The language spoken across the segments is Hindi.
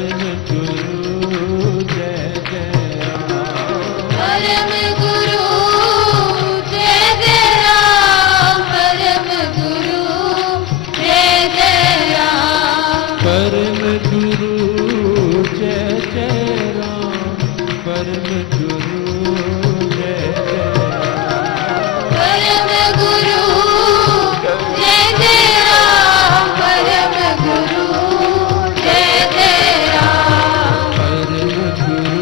परम गुरु जय जय राम। परम गुरु जय जय राम। परम गुरु जय जय राम। परम गुरु जय जय राम। परम गुरु जय जय राम। परम गुरु जय जय राम। परम गुरु जय जय राम। परम गुरु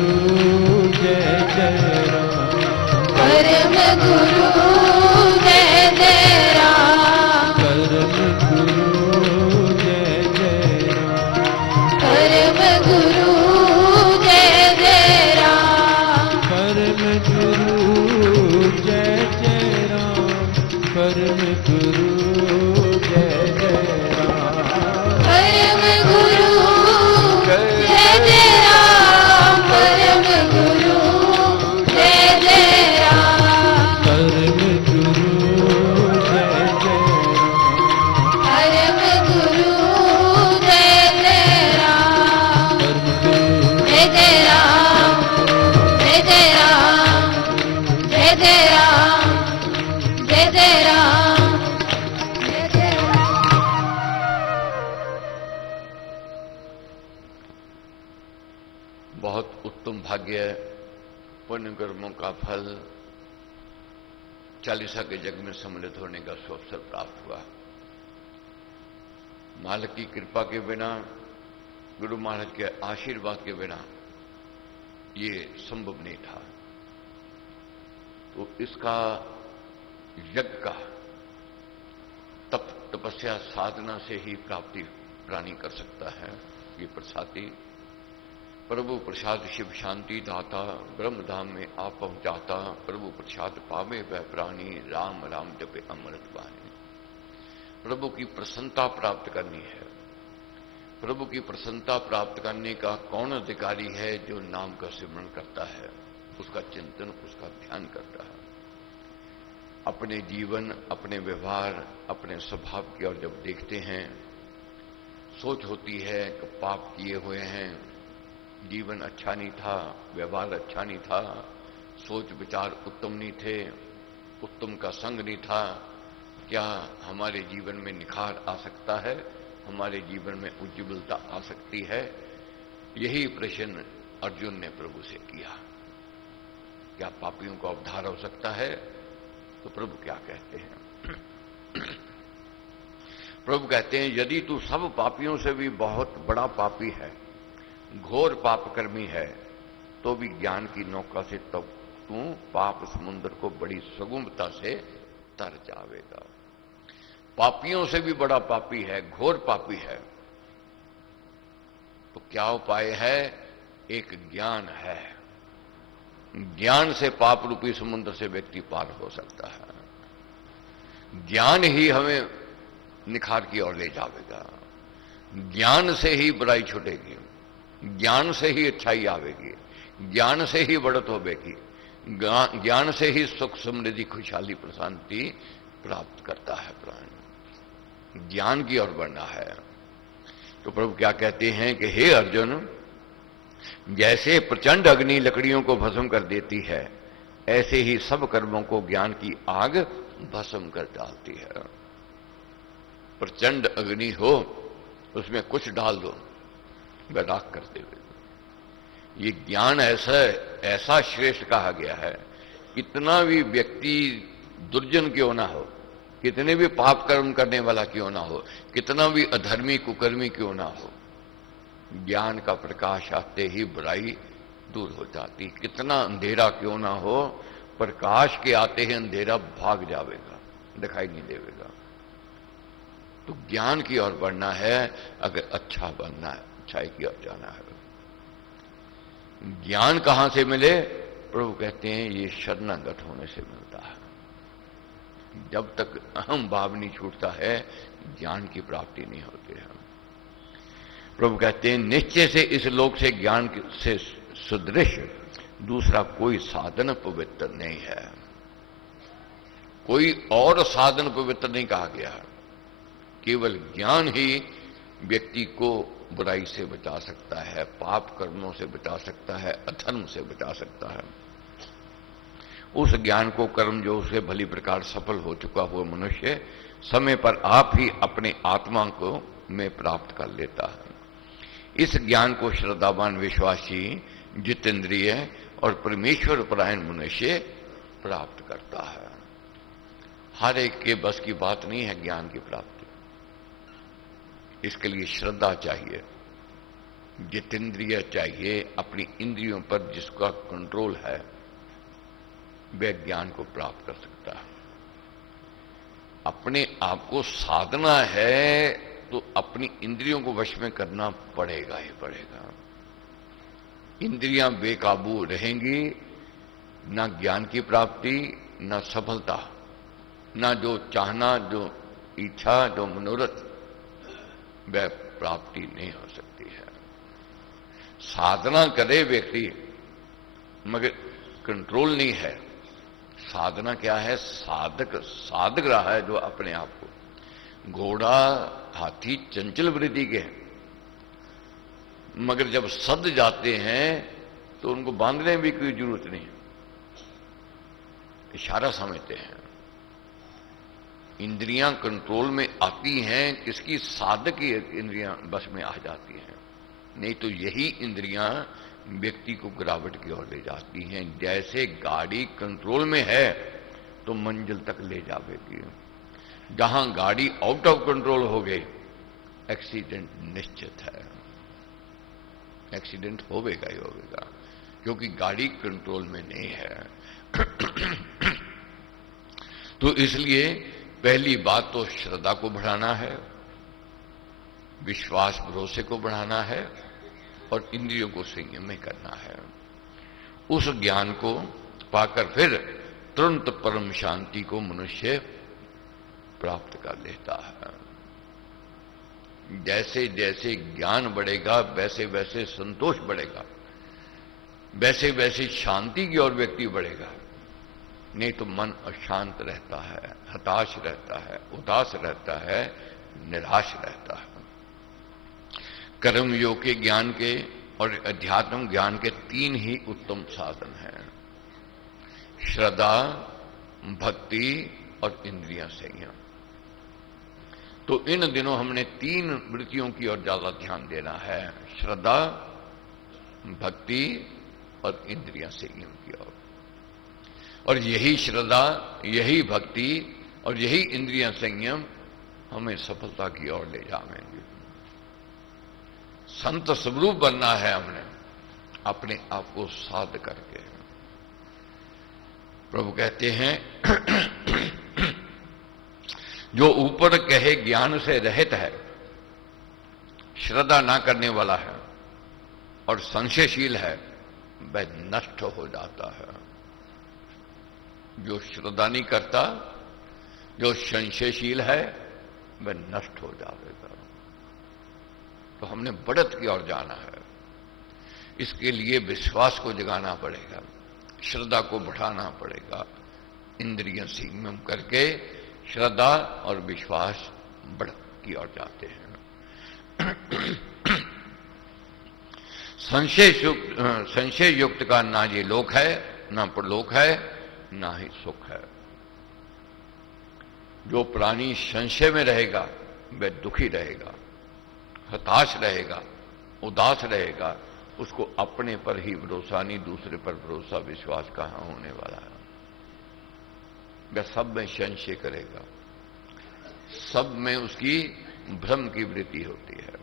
जय जय राम। परम गुरु जय जय राम। परम गुरु जय जय राम। परम गुरु जय जय राम। परम गुरु जय जय राम। परम गुरु जय जय राम। परम गुरु जय जय राम। परम गुरु जय जय राम। परम गुरु जय जय राम। परम गुरु जय जय राम। परम गुरु जय जय राम। जय जय राम। जय जय राम। जय जय राम। जय जय राम। बहुत उत्तम भाग्य, पुण्य कर्मों का फल चालीसा के जग में सम्मिलित होने का अवसर प्राप्त हुआ। मालिक की कृपा के बिना, गुरु महाराज के आशीर्वाद के बिना ये संभव नहीं था। तो इसका यज्ञ का तप तपस्या साधना से ही प्राप्ति प्राणी कर सकता है। ये प्रसादी प्रभु प्रसाद शिव शांति दाता, ब्रह्म धाम में आप पहुंचाता। प्रभु प्रसाद पावे वह प्राणी, राम राम जपे अमृत वाणी। प्रभु की प्रसन्नता प्राप्त करनी है। प्रभु की प्रसन्नता प्राप्त करने का कौन अधिकारी है? जो नाम का सिमरण करता है, उसका चिंतन, उसका ध्यान करता है। अपने जीवन, अपने व्यवहार, अपने स्वभाव की ओर जब देखते हैं, सोच होती है कि पाप किए हुए हैं, जीवन अच्छा नहीं था, व्यवहार अच्छा नहीं था, सोच विचार उत्तम नहीं थे, उत्तम का संग नहीं था, क्या हमारे जीवन में निखार आ सकता है? हमारे जीवन में उज्ज्वलता आ सकती है? यही प्रश्न अर्जुन ने प्रभु से किया। क्या पापियों का उद्धार हो सकता है? तो प्रभु क्या कहते हैं? प्रभु कहते हैं, यदि तू सब पापियों से भी बहुत बड़ा पापी है, घोर पापकर्मी है, तो भी ज्ञान की नौका से तब तू पाप समुद्र को बड़ी सुगमता से तर जावेगा। पापियों से भी बड़ा पापी है, घोर पापी है, तो क्या उपाय है? एक ज्ञान है। ज्ञान से पाप रूपी समुद्र से व्यक्ति पार हो सकता है। ज्ञान ही हमें निखार की ओर ले जावेगा। ज्ञान से ही बुराई छूटेगी, ज्ञान से ही अच्छाई आवेगी, ज्ञान से ही बढ़त होगी, ज्ञान से ही सुख समृद्धि खुशहाली प्रशांति प्राप्त करता है प्राणी। ज्ञान की ओर बढ़ना है। तो प्रभु क्या कहते हैं कि हे अर्जुन, जैसे प्रचंड अग्नि लकड़ियों को भस्म कर देती है, ऐसे ही सब कर्मों को ज्ञान की आग भस्म कर डालती है। प्रचंड अग्नि हो, उसमें कुछ डाल दो, वह राख कर देगा। ये ज्ञान ऐसा श्रेष्ठ कहा गया है। कितना भी व्यक्ति दुर्जन क्यों ना हो, कितने भी पाप कर्म करने वाला क्यों ना हो, कितना भी अधर्मी कुकर्मी क्यों ना हो, ज्ञान का प्रकाश आते ही बुराई दूर हो जाती। कितना अंधेरा क्यों ना हो, प्रकाश के आते ही अंधेरा भाग जाएगा, दिखाई नहीं देगा। तो ज्ञान की ओर बढ़ना है। अगर अच्छा बनना है, अच्छाई की ओर जाना है। ज्ञान कहां से मिले? प्रभु कहते हैं ये शरणागत होने से मिलता है। जब तक अहम भाव नहीं छूटता है, ज्ञान की प्राप्ति नहीं होती है। प्रभु कहते हैं निश्चय से इस लोक से ज्ञान से सदृश दूसरा कोई साधन पवित्र नहीं है। कोई और साधन पवित्र नहीं कहा गया है। केवल ज्ञान ही व्यक्ति को बुराई से बचा सकता है, पाप कर्मों से बचा सकता है, अधर्म से बचा सकता है। उस ज्ञान को कर्म जो उसे भली प्रकार सफल हो चुका हुआ मनुष्य समय पर आप ही अपने आत्मा को में प्राप्त कर लेता है। इस ज्ञान को श्रद्धावान, विश्वासी, जितेंद्रिय और परमेश्वर परायण मनुष्य प्राप्त करता है। हर एक के बस की बात नहीं है ज्ञान की प्राप्ति। इसके लिए श्रद्धा चाहिए, जितेंद्रिय चाहिए, अपनी इंद्रियों पर जिसका कंट्रोल है वह ज्ञान को प्राप्त कर सकता है। अपने आप को साधना है तो अपनी इंद्रियों को वश में करना पड़ेगा ही पड़ेगा। इंद्रियां बेकाबू रहेंगी, ना ज्ञान की प्राप्ति, ना सफलता, ना जो चाहना, जो इच्छा, जो मनोरथ वह प्राप्ति नहीं हो सकती है। साधना करे व्यक्ति मगर कंट्रोल नहीं है। साधना क्या है? साधक रहा है जो अपने आप को। घोड़ा, हाथी चंचल वृत्ति के हैं, मगर जब सद जाते हैं तो उनको बांधने भी कोई जरूरत नहीं, इशारा समझते हैं। इंद्रियां कंट्रोल में आती हैं किसकी? साधक की इंद्रियां बस में आ जाती हैं। नहीं तो यही इंद्रियां व्यक्ति को गिरावट की ओर ले जाती हैं। जैसे गाड़ी कंट्रोल में है तो मंजिल तक ले जाएगी, जहां गाड़ी आउट ऑफ कंट्रोल हो गई एक्सीडेंट निश्चित है। एक्सीडेंट होगा ही होगा, क्योंकि गाड़ी कंट्रोल में नहीं है। तो इसलिए पहली बात तो श्रद्धा को बढ़ाना है, विश्वास भरोसे को बढ़ाना है और इंद्रियों को संयम में करना है। उस ज्ञान को पाकर फिर तुरंत परम शांति को मनुष्य प्राप्त कर लेता है। जैसे जैसे ज्ञान बढ़ेगा वैसे वैसे संतोष बढ़ेगा, वैसे वैसे शांति की ओर व्यक्ति बढ़ेगा। नहीं तो मन अशांत रहता है, हताश रहता है, उदास रहता है, निराश रहता है। कर्म योग के ज्ञान के और अध्यात्म ज्ञान के तीन ही उत्तम साधन हैं: श्रद्धा, भक्ति और इंद्रिय संयम। तो इन दिनों हमने तीन वृत्तियों की ओर ज्यादा ध्यान देना है: श्रद्धा, भक्ति और इंद्रिय संयम की ओर। और यही श्रद्धा, यही भक्ति और यही इंद्रिय संयम हमें सफलता की ओर ले जाएंगे। संत स्वरूप बनना है हमने, अपने आप को साध करके। प्रभु कहते हैं जो ऊपर कहे ज्ञान से रहित है, श्रद्धा ना करने वाला है और संशयशील है, वह नष्ट हो जाता है। जो श्रद्धा नहीं करता, जो संशयशील है, वह नष्ट हो जाएगा। तो हमने बढ़त की ओर जाना है। इसके लिए विश्वास को जगाना पड़ेगा, श्रद्धा को बढ़ाना पड़ेगा। इंद्रिय संयम करके श्रद्धा और विश्वास बढ़त की ओर जाते हैं। संशय युक्त का ना ये लोक है, ना परलोक है, ना ही सुख है। जो प्राणी संशय में रहेगा वह दुखी रहेगा, हताश रहेगा, उदास रहेगा। उसको अपने पर ही भरोसा नहीं, दूसरे पर भरोसा, विश्वास कहां होने वाला है। वह सब में संशय करेगा, सब में उसकी भ्रम की वृत्ति होती है।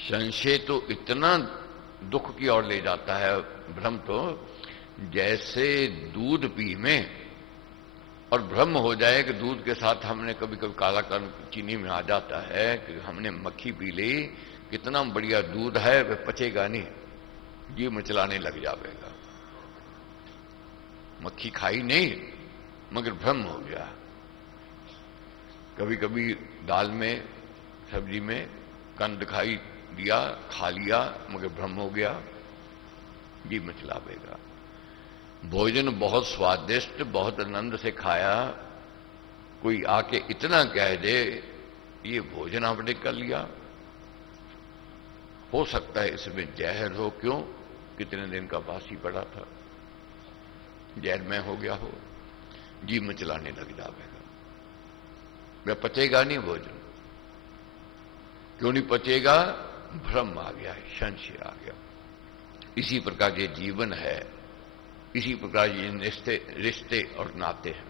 संशय तो इतना दुख की ओर ले जाता है, भ्रम तो जैसे दूध पी में और भ्रम हो जाए कि दूध के साथ हमने कभी कभी काला कण चीनी में आ जाता है कि हमने मक्खी पी ली, कितना बढ़िया दूध है, वह पचेगा नहीं, जी मचलाने लग जाएगा। मक्खी खाई नहीं मगर भ्रम हो गया। कभी कभी दाल में, सब्जी में कण दिखाई दिया, खा लिया मगर भ्रम हो गया, जी मचलावेगा। भोजन बहुत स्वादिष्ट, बहुत आनंद से खाया, कोई आके इतना कह दे ये भोजन आपने कर लिया, हो सकता है इसमें जहर हो। क्यों? कितने दिन का बासी पड़ा था, जहरमय हो गया हो, जीभ में चलाने लग जाएगा, वह पचेगा नहीं भोजन। क्यों नहीं पचेगा? भ्रम आ गया है, संशय आ गया। इसी प्रकार ये जीवन है, इसी प्रकार ये रिश्ते और नाते हैं।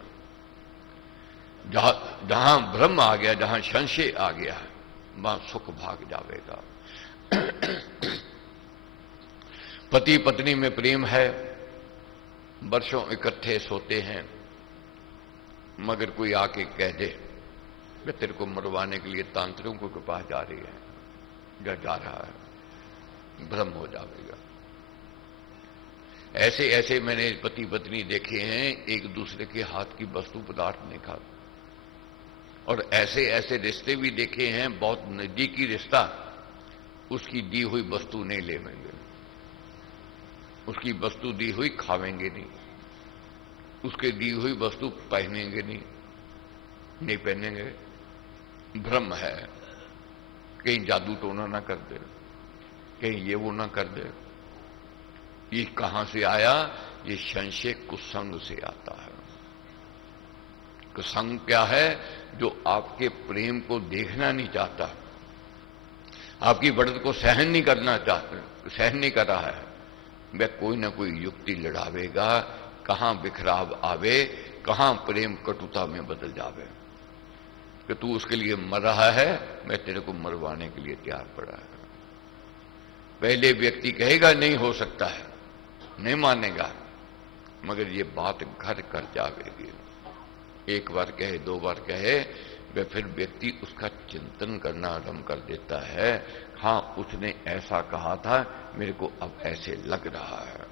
जहां भ्रम आ गया, जहां संशय आ गया, वहां सुख भाग जाएगा। पति पत्नी में प्रेम है, वर्षों इकट्ठे सोते हैं, मगर कोई आके कह दे मैं तेरे को मरवाने के लिए तांत्रिकों के पास जा रही है या जा रहा है, भ्रम हो जाएगा। ऐसे ऐसे मैंने पति पत्नी देखे हैं, एक दूसरे के हाथ की वस्तु पदार्थ नहीं खा। और ऐसे ऐसे रिश्ते भी देखे हैं, बहुत नजदीकी रिश्ता, उसकी दी हुई वस्तु नहीं लेवेंगे, उसकी वस्तु दी हुई खावेंगे नहीं, उसके दी हुई वस्तु पहनेंगे नहीं पहनेंगे। भ्रम है, कहीं जादू टोना ना कर दे, कहीं ये वो ना कर दे। ये कहां से आया? ये संशय कुसंग से आता है। कुसंग क्या है? जो आपके प्रेम को देखना नहीं चाहता, आपकी बढ़त को सहन नहीं करना चाहता, सहन नहीं कर रहा है, वह कोई ना कोई युक्ति लड़ावेगा, कहां बिखराव आवे, कहां प्रेम कटुता में बदल जावे कि तू उसके लिए मर रहा है, मैं तेरे को मरवाने के लिए तैयार पड़ा है। पहले व्यक्ति कहेगा नहीं हो सकता है, नहीं मानेगा, मगर ये बात घर कर जाएगी। एक बार कहे, दो बार कहे, वह फिर व्यक्ति उसका चिंतन करना आरंभ कर देता है। हाँ, उसने ऐसा कहा था, मेरे को अब ऐसे लग रहा है।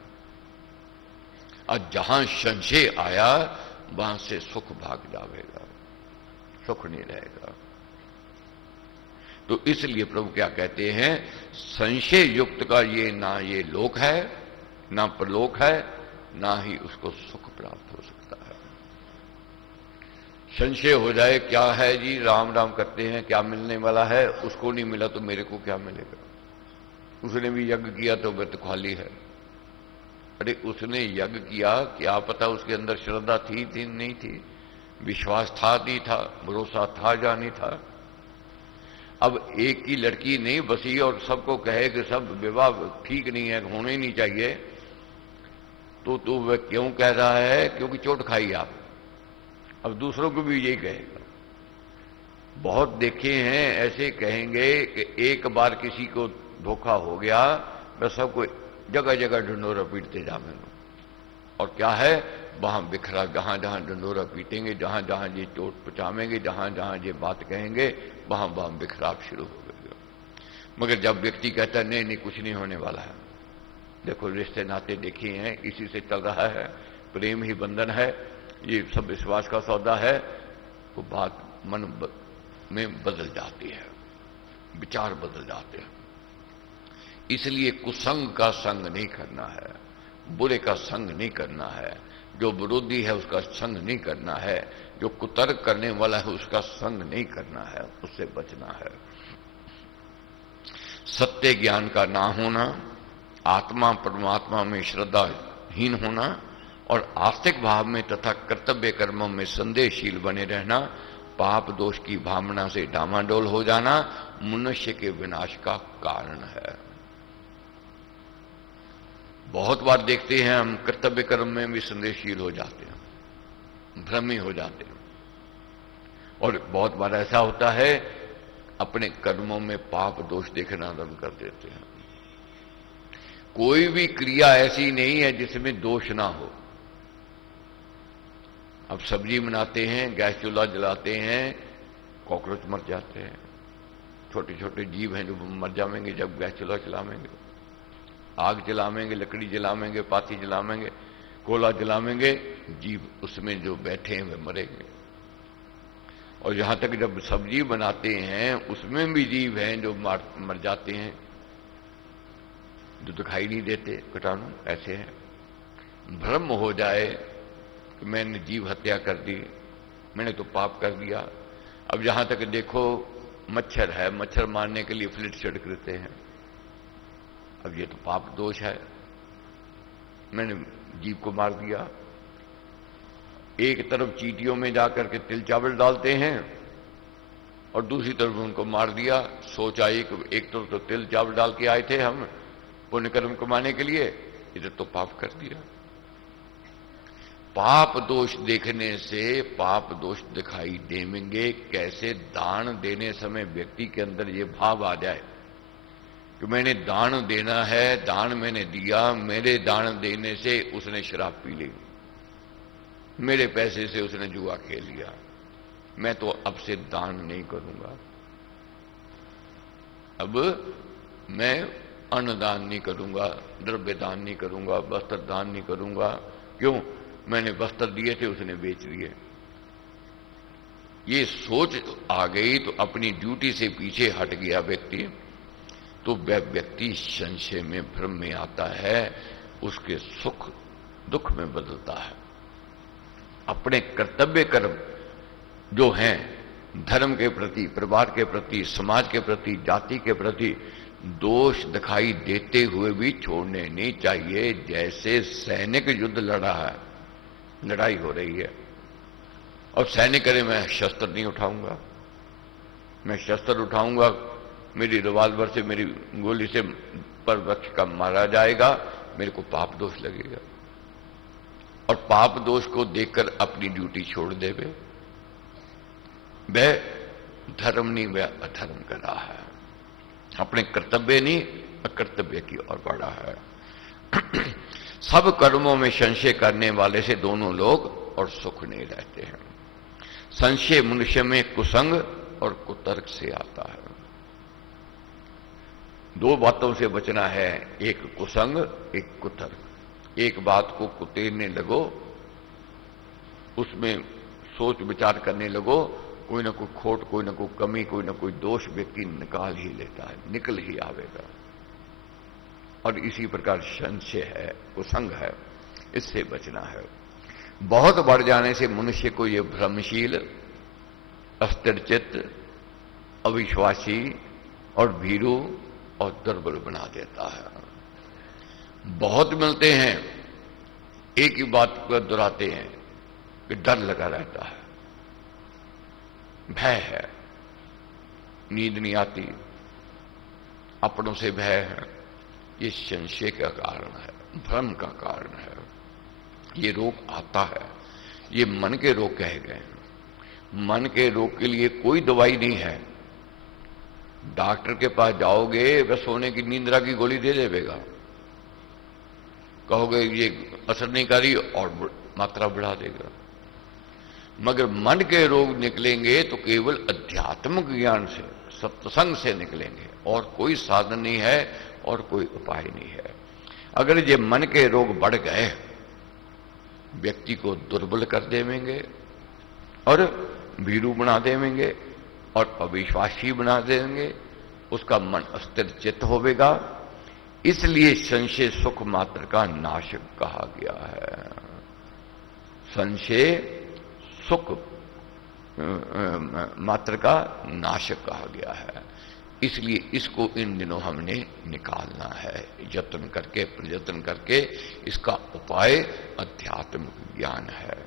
और जहां संशय आया, वहां से सुख भाग जाएगा, सुख नहीं रहेगा। तो इसलिए प्रभु क्या कहते हैं? संशय युक्त का ये ना ये लोक है, ना परलोक है, ना ही उसको सुख प्राप्त हो सकता है। संशय हो जाए, क्या है जी, राम राम करते हैं, क्या मिलने वाला है? उसको नहीं मिला तो मेरे को क्या मिलेगा? उसने भी यज्ञ किया तो व्रत खाली है। अरे उसने यज्ञ किया, क्या पता उसके अंदर श्रद्धा थी नहीं थी, विश्वास था नहीं था, भरोसा था या नहीं था। अब एक की लड़की नहीं बसी और सबको कहे कि सब विवाह ठीक नहीं है, होना ही नहीं चाहिए, तो वह क्यों कह रहा है? क्योंकि चोट खाई आप। अब दूसरों को भी यही कहेगा। बहुत देखे हैं ऐसे कहेंगे कि एक बार किसी को धोखा हो गया, वह सबको जगह जगह ढंडोरा पीटते जाएंगे। और क्या है? वहां बिखरा, जहां जहां ढंडोरा पीटेंगे, जहां जहां ये चोट पहुंचाएंगे, जहां जहां ये बात कहेंगे, वहां वहां बिखराव शुरू हो गएगा। मगर जब व्यक्ति कहता है नहीं नहीं कुछ नहीं होने वाला है, देखो रिश्ते नाते देखिए हैं, इसी से चल रहा है, प्रेम ही बंधन है, ये सब विश्वास का सौदा है, तो बात मन में बदल जाती है, विचार बदल जाते हैं। इसलिए कुसंग का संग नहीं करना है, बुरे का संग नहीं करना है, जो विरोधी है उसका संग नहीं करना है, जो कुतर्क करने वाला है उसका संग नहीं करना है, उससे बचना है। सत्य ज्ञान का ना होना, आत्मा परमात्मा में श्रद्धाहीन होना और आस्तिक भाव में तथा कर्तव्य कर्मों में संदेहशील बने रहना, पाप दोष की भावना से डामाडोल हो जाना मनुष्य के विनाश का कारण है। बहुत बार देखते हैं हम कर्तव्य कर्म में भी संदेहशील हो जाते हैं, भ्रमी हो जाते हैं, और बहुत बार ऐसा होता है अपने कर्मों में पाप दोष देखना आरंभ कर देते हैं। कोई भी क्रिया ऐसी नहीं है जिसमें दोष ना हो। अब सब्जी बनाते हैं, गैस चूल्हा जलाते हैं, कॉकरोच मर जाते हैं, छोटे छोटे जीव हैं जो मर जाएंगे जब गैस चूल्हा जलावेंगे, आग जलावेंगे, लकड़ी जलावेंगे, पाती जलावेंगे, कोला जलावेंगे, जीव उसमें जो बैठे हैं वे मरेंगे। और यहां तक जब सब्जी बनाते हैं उसमें भी जीव हैं जो मर जाते हैं, जो दिखाई नहीं देते, कीटाणु ऐसे हैं। भ्रम हो जाए कि मैंने जीव हत्या कर दी, मैंने तो पाप कर दिया। अब यहां तक देखो मच्छर है, मच्छर मारने के लिए फ्लिट छिड़क देते हैं, अब ये तो पाप दोष है, मैंने जीव को मार दिया। एक तरफ चींटियों में जाकर के तिल चावल डालते हैं और दूसरी तरफ उनको मार दिया। सोचा एक तरफ तो तिल चावल डाल के आए थे हम पुण्य कर्म कमाने के लिए, इधर तो पाप कर दिया। पाप दोष देखने से पाप दोष दिखाई देंगे। कैसे दान देने समय व्यक्ति के अंदर ये भाव आ जाए कि मैंने दान देना है, दान मैंने दिया, मेरे दान देने से उसने शराब पी ली, मेरे पैसे से उसने जुआ खेल लिया, मैं तो अब से दान नहीं करूंगा, अब मैं अन्न दान नहीं करूंगा, द्रव्य दान नहीं करूंगा, वस्त्र दान नहीं करूंगा। क्यों? मैंने वस्त्र दिए थे, उसने बेच दिए। ये सोच आ गई तो अपनी ड्यूटी से पीछे हट गया व्यक्ति, तो वह व्यक्ति संशय में, भ्रम में आता है, उसके सुख दुख में बदलता है। अपने कर्तव्य कर्म जो हैं धर्म के प्रति, परिवार के प्रति, समाज के प्रति, जाति के प्रति दोष दिखाई देते हुए भी छोड़ने नहीं चाहिए। जैसे सैनिक युद्ध लड़ा है, लड़ाई हो रही है और सैनिक करे मैं शस्त्र नहीं उठाऊंगा, मैं शस्त्र उठाऊंगा मेरी रिवाल्वर से, मेरी गोली से पर वृक्ष का मारा जाएगा, मेरे को पाप दोष लगेगा। और पाप दोष को देखकर अपनी ड्यूटी छोड़ देवे, वह धर्म नहीं, वह अधर्म कर रहा है। अपने कर्तव्य नहीं, अकर्तव्य की ओर बढ़ा है। सब कर्मों में संशय करने वाले से दोनों लोग और सुख नहीं रहते हैं। संशय मनुष्य में कुसंग और कुतर्क से आता है। दो बातों से बचना है, एक कुसंग, एक कुतर्क। एक बात को कुतेरने लगो, उसमें सोच विचार करने लगो, कोई ना कोई खोट, कोई ना कोई कमी, कोई ना कोई दोष व्यक्ति निकाल ही लेता है, निकल ही आवेगा। और इसी प्रकार संशय है, कुसंग है, इससे बचना है। बहुत बढ़ जाने से मनुष्य को यह भ्रमशील, अस्थिरचित्त, अविश्वासी और भीरू और दुर्बल बना देता है। बहुत मिलते हैं, एक ही बात को दोहराते हैं कि डर लगा रहता है, भय है, नींद नहीं आती, अपनों से भय है। ये संशय का कारण है, भ्रम का कारण है। ये रोग आता है, ये मन के रोग कहे गए हैं। मन के रोग के लिए कोई दवाई नहीं है। डॉक्टर के पास जाओगे, वह सोने की नींद्रा की गोली दे देगा, कहोगे ये असर नहीं कर रही और मात्रा बढ़ा देगा। मगर मन के रोग निकलेंगे तो केवल अध्यात्मिक ज्ञान से, सत्संग से निकलेंगे, और कोई साधन नहीं है और कोई उपाय नहीं है। अगर ये मन के रोग बढ़ गए, व्यक्ति को दुर्बल कर देंगे और भीरू बना देंगे और अविश्वासी बना देंगे, उसका मन अस्थिर चित्त होवेगा। इसलिए संशय सुख मात्र का नाशक कहा गया है। संशय सुख मात्र का नाशक कहा गया है। इसलिए इसको इन दिनों हमने निकालना है, यत्न करके, प्रयत्न करके। इसका उपाय अध्यात्मिक ज्ञान है।